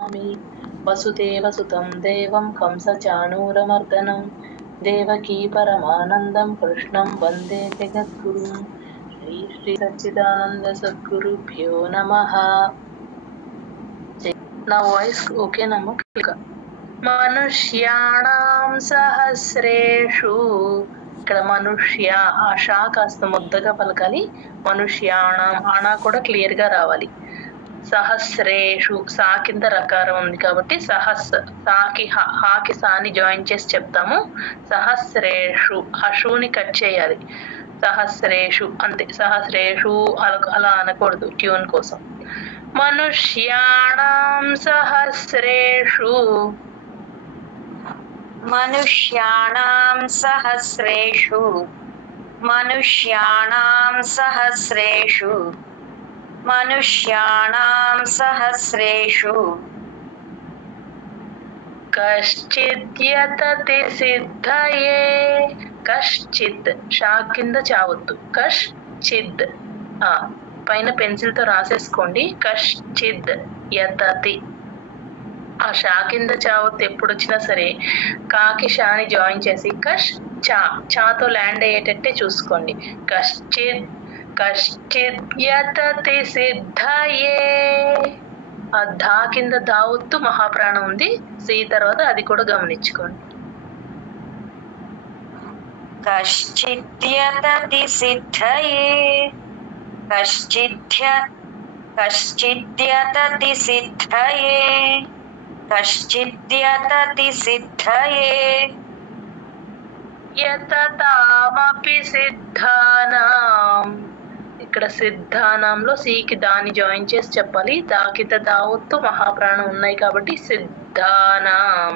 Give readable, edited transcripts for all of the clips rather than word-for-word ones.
वसुदेवसुतं देवं कंसचाणूरमर्दनं देवकी परमानन्दं कृष्णं वन्दे जगद्गुरुं श्री सच्चिदानंद सद्गुरुभ्यो नमः. నా వాయిస్ ఓకేనమ్మా? మనుష్యాణం సహస్రేషు, ఇక్కడ మనుష్య ఆ షా కాస్త ముద్దగా పలకాలి. మనుష్యాణం ఆనా కూడా క్లియర్ గా రావాలి. సహస్రేషు సా కింద రకారం ఉంది కాబట్టి సాకి హాకి సాని జాయిన్ చేసి చెప్తాము. సహస్రేషు హషుని కట్ చేయాలి. సహస్రేషు అంతే. సహస్రేషు అలా అనకూడదు ట్యూన్ కోసం. మనుష్యాణం సహస్రేషు మనుష్యాణం సహస్రేషు మనుష్యాణం సహస్రేషు మనుష్యాణం సహస్రేషు కశ్చిద్యతతి సిద్ధయే. కశ్చిత్ షా కింద చావద్దు. కశ్చిద్ పైన పెన్సిల్ తో రాసేసుకోండి. కశ్చిద్ యతతి ఆ షా కింద చావద్దు. ఎప్పుడు వచ్చినా సరే కాకి షాని జాయిన్ చేసి కష్ చాతో ల్యాండ్ అయ్యేటట్టే చూసుకోండి. కశ్చిద్యతతి సిద్ధయే. ఆ ధా కింద దావత్తు మహాప్రాణం ఉంది. సి తర్వాత అది కూడా గమనించుకోండి. కశ్చిద్యతతి సిద్ధయే కశ్చిద్యతతి సిద్ధయే కశ్చిద్యతతి సిద్ధయే యతతామపి సిద్ధానాం. ఇక్కడ సిద్ధానంలో సికి దాని జాయిన్ చేసి చెప్పాలి. దాకిత దావత్తు మహాప్రాణం ఉన్నాయి కాబట్టి సిద్ధానాం.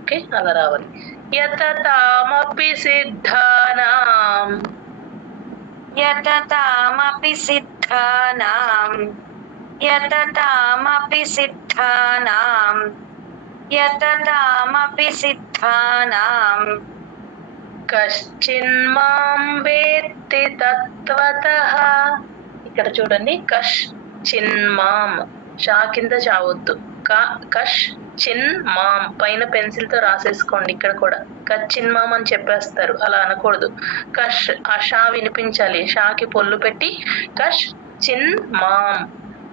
ఓకే, అలా రావాలి. యతతామపి సిద్ధానాం యతతామపి సిద్ధానాం యతతామపి సిద్ధానాం యతతామపి సిద్ధానాం కశ్చిన్మాం వేత్తి తత్వతః. ఇక్కడ చూడండి, కశ్చిన్మాం షా కింద చావద్దు. కశ్చిన్మాం పైన పెన్సిల్ తో రాసేసుకోండి. ఇక్కడ కూడా కశ్చిన్మాం అని చెప్పేస్తారు, అలా అనకూడదు. ఆ షా వినిపించాలి. షాకి పొల్లు పెట్టి కశ్చిన్మాం.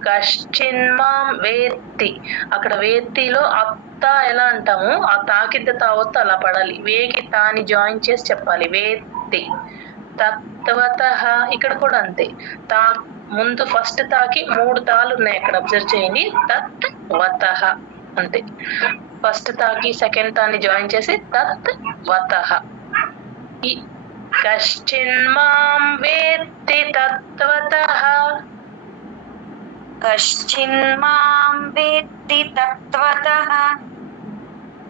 కశ్చిన్మాం వేత్తి. అక్కడ వేత్తిలో అత్త ఎలా అంటాము, ఆ తాకిద్ద తావత్తు అలా పడాలి. వేకి తాని జాయిన్ చేసి చెప్పాలి. వేత్తి తత్వతః. ఇక్కడ కూడా అంతే. తా ముందు ఫస్ట్ తాకి 3 తాలు ఉన్నాయి అక్కడ, అబ్జర్వ్ చేయండి. తత్వతః అంతే. ఫస్ట్ తాకి సెకండ్ తాని జాయిన్ చేసి తత్వతః. కశ్చిన్మాం వేత్తి తత్వతః కశ్చిన్మాం వేత్తి తత్వతః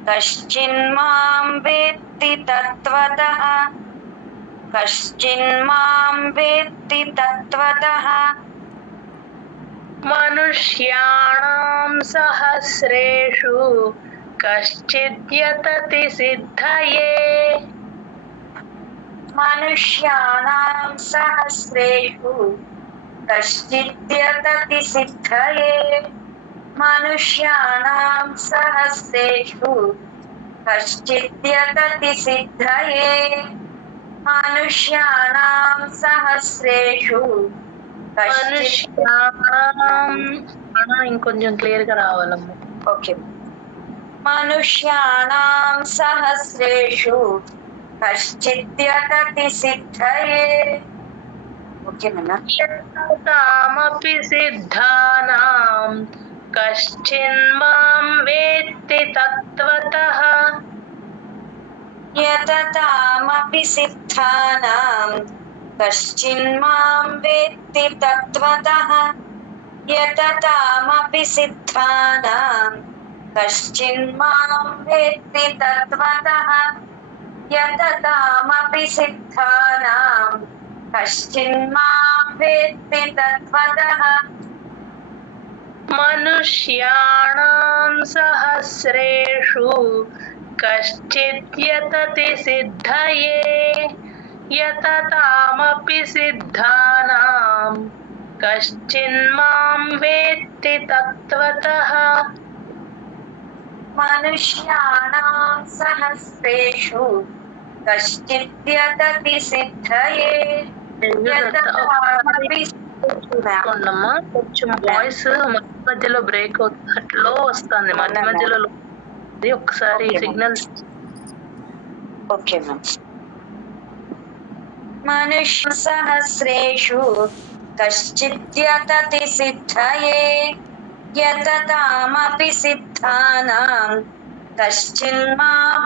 కశ్చిన్మాం వేత్తి తత్వతః కశ్చిన్మాం వేత్తి తత్వతః మనుష్యాణం సహస్రేషు కశ్చిద్యతతి సిద్ధయే. మనుష్యాణం సహస్రేషు కశ్చిద్యతతి సిద్ధయే మనుష్యాణం సహస్రేషు కశ్చిద్యతతి సిద్ధయే మనుష్యాణం సహస్రేషు ఇంకొంచెం క్లియర్ గా రావాలమ్మా. ఓకే. మనుష్యాణం సహస్రేషు కశ్చిద్యతతి సిద్ధయే. ఓకేనా? యతతామపి సిద్ధానాం కశ్చిన్మాం వేత్తి తత్వతః. యతతామపి సిద్ధానాం కశ్చిన్మాం వేత్తి తత్వతః యతతామపి సిద్ధానాం కశ్చిన్మాం వేత్తి తత్వతః యతతామపి సిద్ధానాం కశ్చిన్మాం వేత్తి తత్వతః మనుష్యాణం సహస్రేషు కశ్చిద్యతతి సిద్ధయే యతతామపి సిద్ధానాం కశ్చిన్మాం వేత్తి తత్వతః. మనుష్యాణాం సహస్రేషు కశ్చిద్యతతి సిద్ధయే యతతామపి చూసుకోండమ్మా, కొంచెం వాయిస్ మధ్య మధ్యలో బ్రేక్ అవుతున్నట్లో వస్తుంది, మధ్య మధ్యలో ఒకసారి సిగ్నల్. Okay ma'am. మనుష్య సహస్రేషు కశ్చిద్యతతి సిద్ధయే యతతామపి సిద్ధానాం కశ్చిన్మాం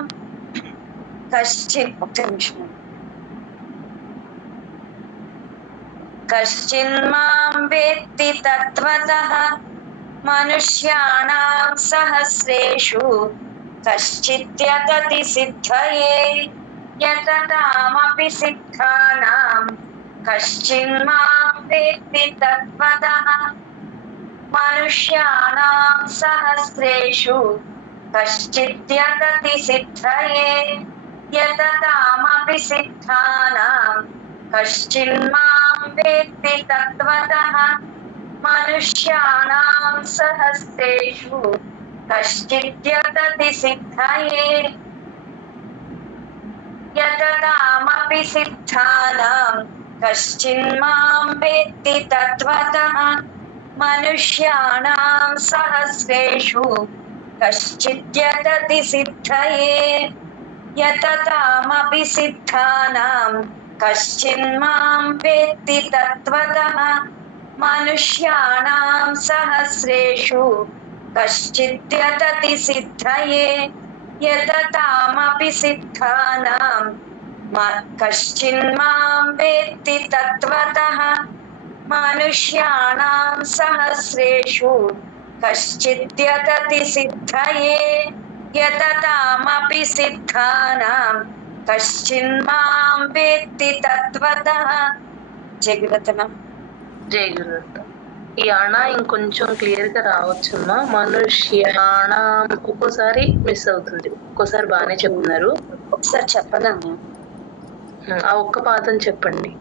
వేత్తి తత్వతః మనుష్యాణాం సహస్రేషు కశ్చిద్యతతి సిద్ధయే యతతామపి సిద్ధానాం కశ్చిన్మాం వేత్తి తత్వతః మనుష్యాణాం సహస్రేషు కశ్చిద్యతతి సిద్ధయే యతతామపి సిద్ధానాం కశ్చిన్మాం వేత్తి తత్వతః మనుష్యాణాం సహస్రేషు కశ్చిద్యతతి సిద్ధయే యతతామపి సిద్ధానాం కశ్చిన్మాం వేత్తి తత్వతః మనుష్యాణాం సహస్రేషు కశ్చిద్యతతి సిద్ధయే యతతామపి సిద్ధానాం కశ్చిన్మాం వేత్తి తత్వతః మనుష్యాణాం సహస్రేషు కశ్చిద్యతతి సిద్ధయే యతతామపి సిద్ధానాం కశ్చిన్మాం వేత్తి తత్వతః మనుష్యాణాం సహస్రేషు కశ్చిద్యతతి సిద్ధయే యతతామపి సిద్ధానాం కశ్చిన్మాం వేత్తి తత్వతః. జగదతన జయగురుదత్త. ఈ అణ ఇంకొంచెం క్లియర్ గా రావచ్చమ్మా. మనుష్యాణం ఒక్కోసారి మిస్ అవుతుంది, ఒక్కోసారి బాగానే చెప్తున్నారు. ఒకసారి చెప్పదమ్మా, ఆ ఒక్క పాదం చెప్పండి.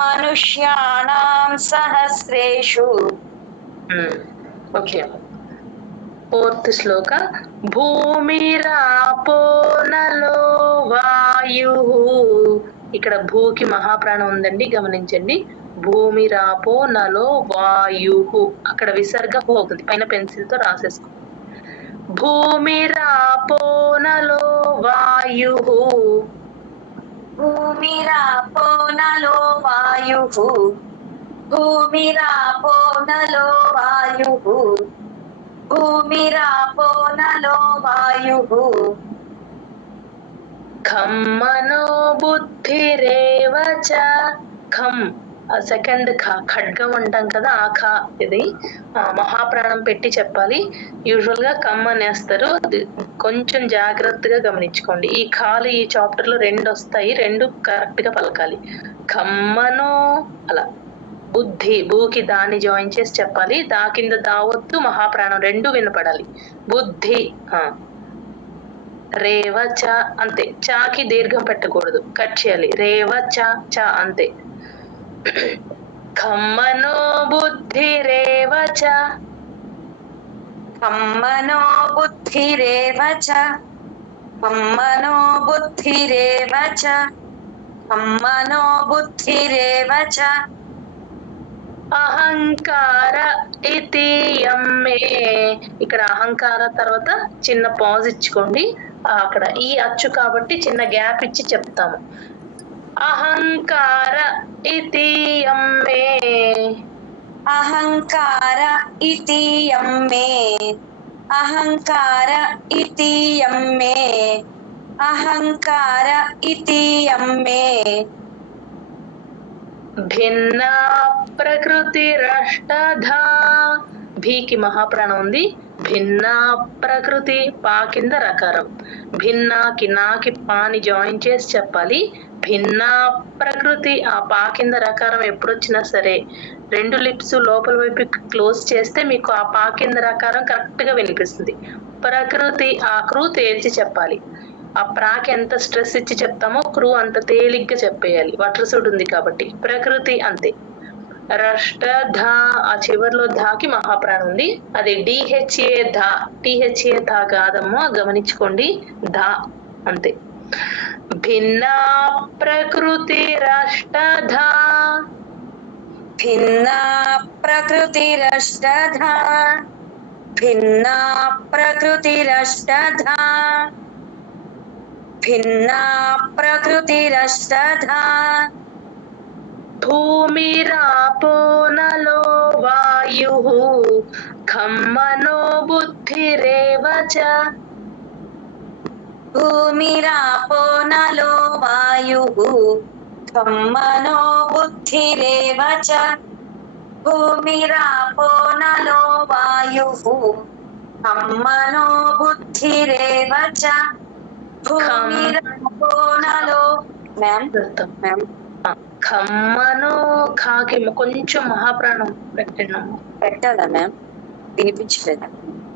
మనుష్యాణాం సహస్రేషు. ఓకే. 4th శ్లోక. భూమిరాపో నలో వాయు. ఇక్కడ భూకి మహాప్రాణం ఉందండి, గమనించండి. భూమిరాపో నలో వాయు, అక్కడ విసర్గ అవుతుంది, పైన పెన్సిల్ తో రాసేసుకో. భూమిరాపో నలో వాయు. భూమిరాపో నలో వాయు. భూమిరాపో నలో వాయు. భూమిరాపో నలో వాయు. ఖం మనో బుద్ధిరేవ చ. ఖం సెకండ్ ఖ, ఖడ్గం అంటాం కదా, ఆ ఖ ఇది మహాప్రాణం పెట్టి చెప్పాలి. యూజువల్ గా కమ్ అనేస్తారు, కొంచెం జాగ్రత్తగా గమనించుకోండి. ఈ ఖాలు ఈ చాప్టర్ లో 2 వస్తాయి, 2 కరెక్ట్ గా పలకాలి. ఖమ్మనో అలా. బుద్ధి, భూకి దాన్ని జాయిన్ చేసి చెప్పాలి. దా కింద దావత్తు, మహాప్రాణం 2 వినపడాలి. బుద్ధి. రేవ చ అంతే. చాకి దీర్ఘం పెట్టకూడదు, కట్ చేయాలి. రేవ చ చ అంతే. ఖమ్మనో బుద్ధిరేవ చ. ఖమ్మనో బుద్ధిరేవ చ. ఖమ్మనో బుద్ధిరేవ చ. ఖమ్మనో బుద్ధిరేవ చ. అహంకార ఇతియం మే. ఇక్కడ అహంకార తర్వాత చిన్న పాజ్ ఇచ్చుకోండి. అక్కడ ఈ అచ్చు కాబట్టి చిన్న గ్యాప్ ఇచ్చి చెప్తాము. అహంకార ఇతియం మే. అహంకార ఇతియం మే. అహంకార ఇతియం మే. అహంకార ఇతియం మే. భిన్నా ప్రకృతిరష్టధా. భీకి మహాప్రాణం ఉంది. భిన్నా ప్రకృతి, పా కింద రకారం. భిన్నాకి నాకి పాని జాయిన్ చేసి చెప్పాలి. భిన్నా ప్రకృతి, ఆ పా కింద రకారం ఎప్పుడొచ్చినా సరే 2 లిప్స్ లోపల వైపు క్లోజ్ చేస్తే మీకు ఆ పా కింద రకారం కరెక్ట్ గా వినిపిస్తుంది. ప్రకృతి, ఆ క్రూ తేల్చి చెప్పాలి. ఆ ప్రాకి ఎంత స్ట్రెస్ ఇచ్చి చెప్తామో క్రూ అంత తేలిగ్గా చెప్పేయాలి, వట్రసుడు ఉంది కాబట్టి. ప్రకృతి అంతే. రష్ట ధా ఆ చివర్లో ధాకి మహాప్రాణం ఉంది. అది డిహెచ్ఏ ధా, టిహెచ్ఏ ధా కాదమ్మా, గమనించుకోండి. ధా అంతే. భిన్నా ప్రకృతి రష్టధా, భిన్నా ప్రకృతిరష్టధా, భిన్నా ప్రకృతిరష్టధా, భిన్నా ప్రకృతిరష్టధా. భూమిరాపో నలో వాయుః ఖం మనో బుద్ధిరేవ చ. భూమిరాపో నలో వాయుః ఖం మనో బుద్ధిరేవ చ. భూమిరాపో నలో వాయుః ఖం మనో బుద్ధిరేవ చ. భూమిరాపో నలో మ్యామ్ మ్యామ్ ఖమ్మనో ఖాకి కొంచెం మహాప్రాణం పెట్టండి. పెట్టాలా మ్యామ్? వినిపించలేదా?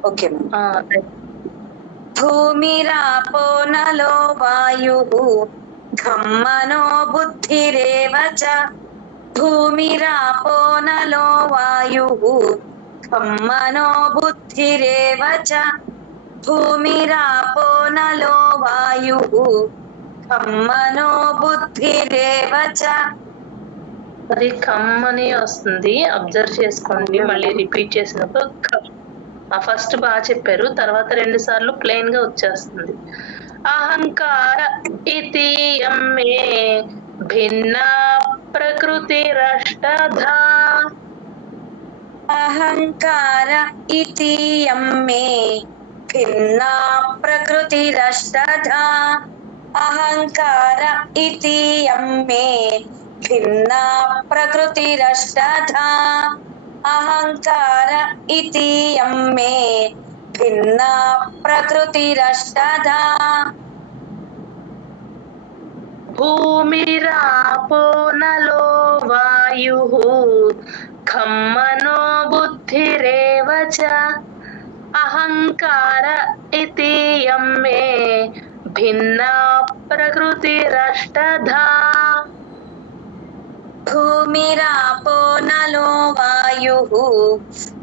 Okay ma'am. భూమిరాపో నలో వాయుః ఖం మనో బుద్ధిరేవ చ. భూమిరాపో నలో వాయుః ఖం మనో బుద్ధిరేవ చ. భూమిరాపో నలో వాయుః ఖం మనో బుద్ధిరేవ చ. అది కమ్మని వస్తుంది, అబ్జర్వ్ చేసుకోండి. మళ్ళీ రిపీట్ చేసినప్పుడు ఫస్ట్ బాగా చెప్పారు, తర్వాత 2 సార్లు ప్లెయిన్ గా వచ్చేస్తుంది. అహంకార ఇతీయం మే భిన్నా ప్రకృతిరష్టధా. అహంకార ఇతీయం మే భిన్నా ప్రకృతిరష్టధా. అహంకార ఇతీయం మే భిన్నా ప్రకృతిరష్టధా. అహంకార ఇతీయం మే భిన్నా ప్రకృతిరష్టధా. భూమిరాపో నలో వాయుః ఖం మనో బుద్ధిరేవ చ. అహంకార ఇతీయం మే భిన్నా ప్రకృతిరష్టధా. భూమిరాపో నలో వాయుః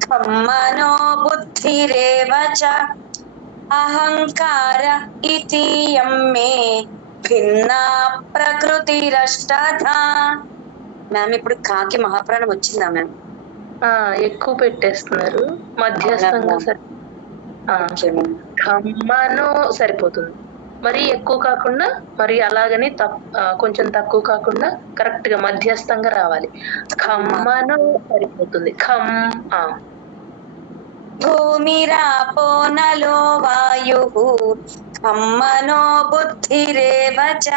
ఖం మనో బుద్ధిరేవ చ. అహంకార ఇతీయం మే భిన్నా ప్రకృతిరష్టధా. మ్యామ్ ఇప్పుడు కాకి మహాప్రాణం వచ్చిందా మ్యామ్? ఎక్కువ పెట్టేస్తున్నారు, మధ్యస్థంగా ఖమ్మనో సరిపోతుంది. మరి ఎక్కువ కాకుండా, మరి అలాగని కొంచెం తక్కువ కాకుండా కరెక్ట్ గా మధ్యస్థంగా రావాలి. ఖమ్మనో సరిపోతుంది. భూమిరాపో నలో వాయుః ఖం మనో బుద్ధిరేవ చ.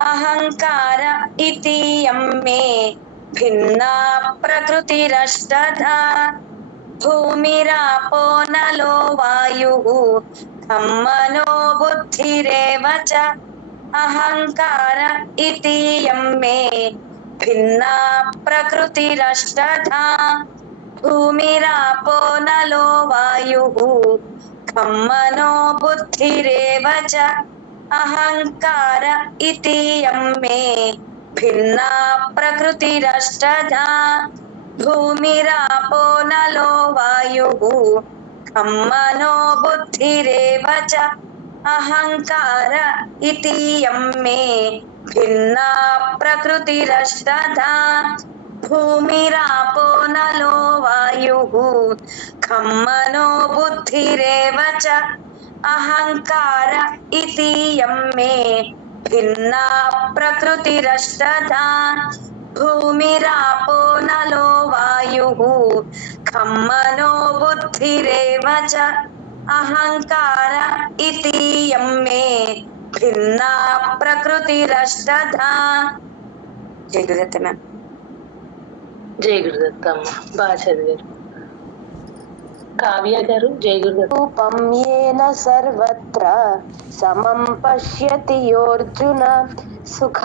అహంకార ఇతీయం మే భిన్నా ప్రకృతిరష్టధా. భూమిరాపో నలో వాయుః ఖం మనో బుద్ధిరేవ చ. అహంకార ఇతీయం మే భిన్నా ప్రకృతిరష్టధా. భూమిరాపో నలో వాయుః ఖం మనో బుద్ధిరేవ చ. అహంకార ఇతీయం మే భిన్నా ప్రకృతిరష్టధా. భూమిరాపో నలో వాయుః ఖం మనో బుద్ధిరేవ చ. అహంకార ఇతీయం మే భిన్నా ప్రకృతిరష్టధా. భూమిరాపో నలో వాయుః ఖం మనో బుద్ధిరేవ చ. అహంకార ఇతీయం మే భిన్నా ప్రకృతిరష్టధా. భూమిరాపో నలో వాయుః ఖం మనో బుద్ధిరేవ చ. అహంకార ఇతీయం మే భిన్నా ప్రకృతిరష్టధా. జై గురుదత్త మ్యామ్. జై గురుదత్త అమ్మ, బాగా చదివారు. కావ్య గారు జై గురుదత్త. రూపం యేన సర్వత్ర సమం పశ్యతి యోర్జున సుఖ